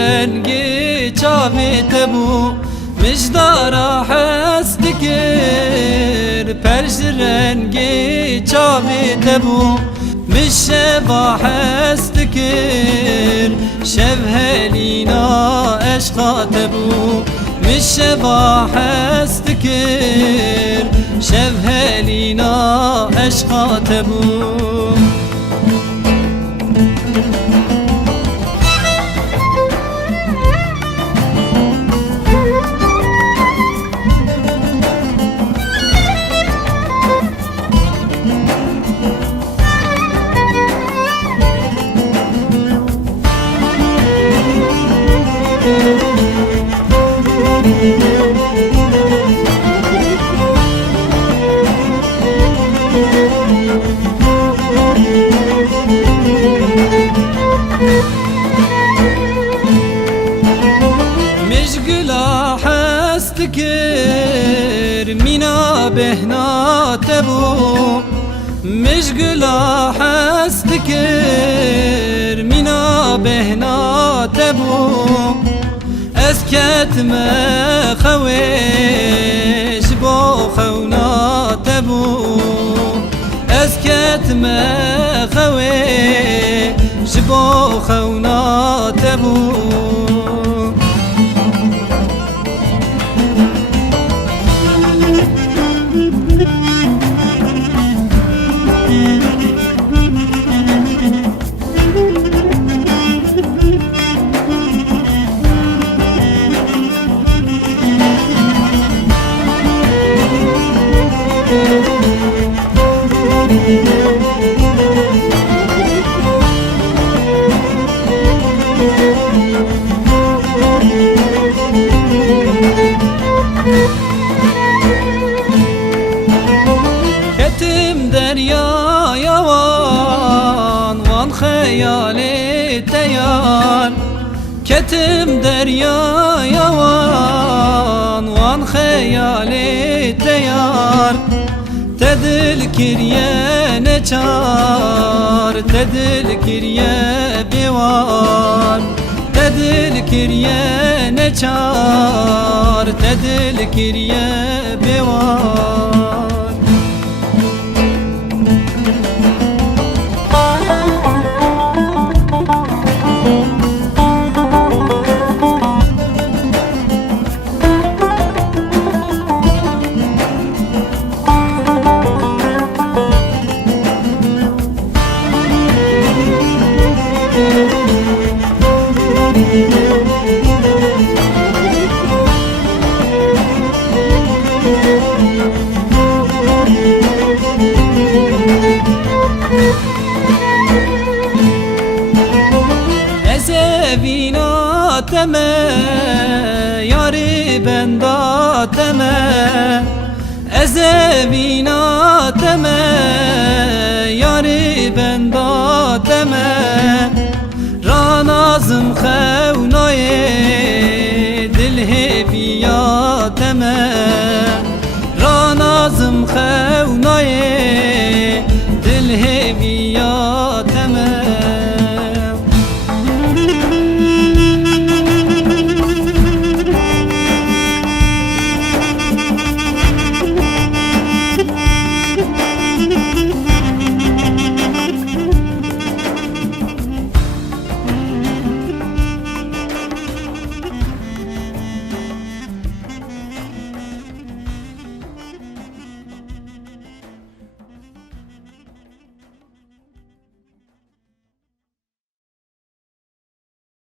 رنگی چاوی تبو مجدارا هست کر پرش رنگی چاوی تبو مشبا هست کر شب هلینا عشقا تبو مشبا هست کر شب هلینا عشقا تبو مشغلا هستكر منا بهنا تبو مشغلا هستكر منا بهنا تبو اسكت ما خويش بو خونا تبو اسكت ما خويش بو خونا تبو كتم دريا يوان وان خيالي تيار كتم دريا يوان وان خيالي تيار تذكر يا نچار تذكر يا بوار تذكر يا نچار تذكر يا بوار ezevina teme yari benda teme ezevina teme yari benda teme ranazım xevnaye dil heviya teme ranazım xevnaye